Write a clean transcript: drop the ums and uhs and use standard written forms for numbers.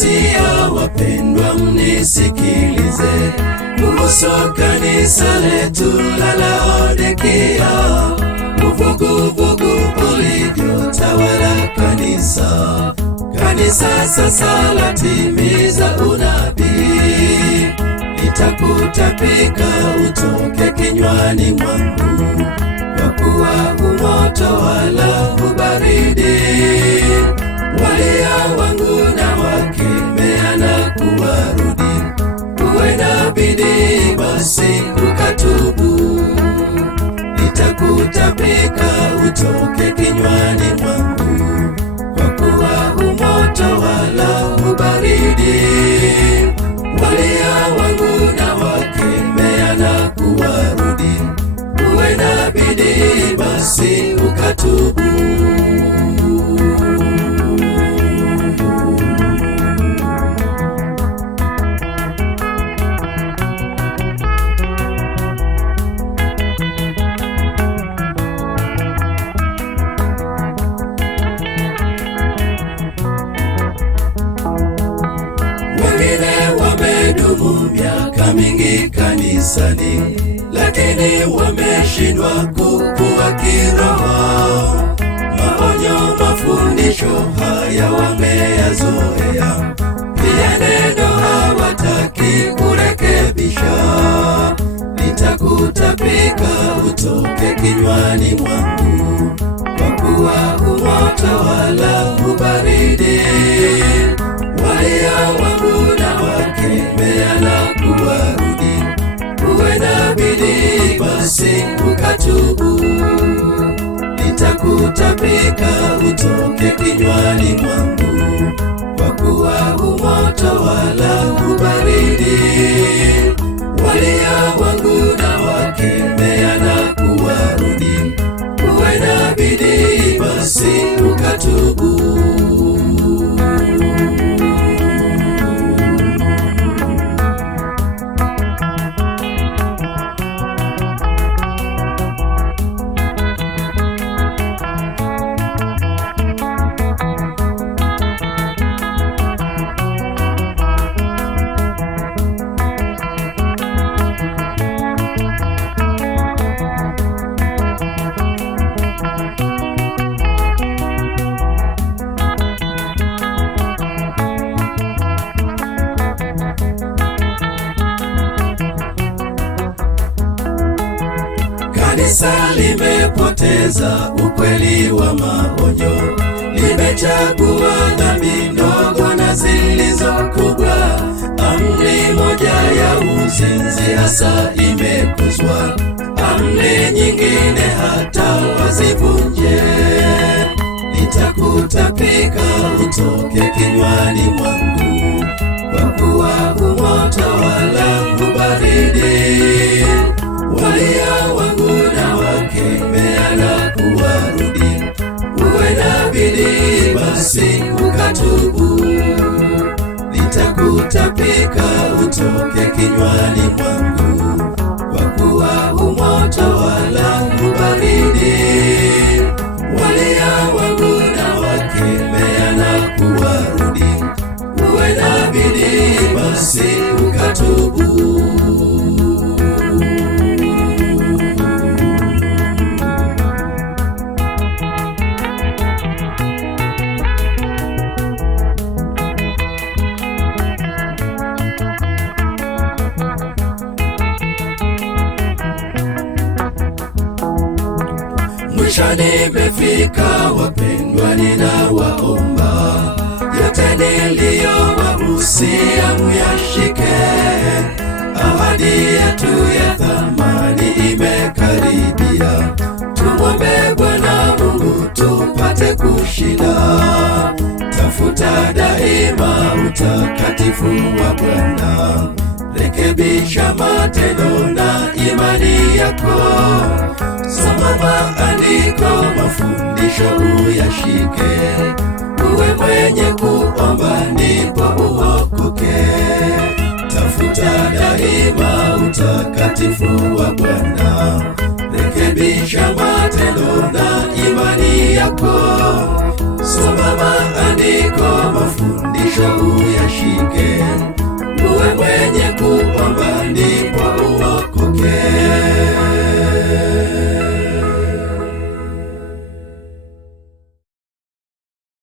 wosia wapendwa, mnisikilize kuhusu kanisa letu la Laodikia, uvuguvugu ulivyotawala kanisa. Kanisa sasa latimiza unabii, nitakutapika utoke kinywani mwangu, kwa kuwa humoto wala hubaridi. Walia wangu na wakemea na kuwarudi, uwe na bidii basi ukatubu. Nitakutapika utoke kinywani mwangu, kwa kuwa humoto wala hubaridi. Walia wangu na wakemea na kuwarudi, uwe na bidii basi ukatubu. Wamedumu miaka mingi kanisani, lakini wameshindwa kukua kiroho. Maonyo, mafundisho haya wameyazoea, pia neno hawataki kurekebisha. Nitakutapika utoke kinywani mwangu, kwa kuwa humoto wala hubaridi. Walia wangu na wakemea na kuwarudi, uwe na bidii basi ukatubu. Nitakutapika utoke kinywani mwangu, kwa kuwa humoto wala hubaridi. Walia wangu na wakemea na kuwarudi, uwe na bidii basi ukatubu. Kanisa limepoteza ukweli wa maonyo, limechagua dhambi ndogo na zilizo kubwa. Amri moja ya uzinzi hasa imekuzwa, amri nyingine hata wazivunje. Nitakutapika utoke kinywani mwangu, kwa kuwa humoto wala hubaridi. Walia wangu na wakemea na kuwarudi, uwe na bidii basi ukatubu. Nitakutapika utoke kinywani mwangu, kwa kuwa humoto wala hubaridi. Walia wangu na wakemea na kuwarudi, uwe na bidii basi ukatubu. Mwisho nimefika wapendwa, ninawaomba yote niliyowahusia muyashike. Ahadi yetu ya thamani imekaribia, tumwombe Bwana Mungu tupate kushinda. Tafuta daima utakatifu wa Bwana, rekebisha matendo na imani yako. Soma maandiko, mafundisho uyashike, uwe mwenye kuomba ndipo uokoke. Tafuta daima utakatifu wa Bwana, rekebisha matendo na imani yako. Soma maandiko, mafundisho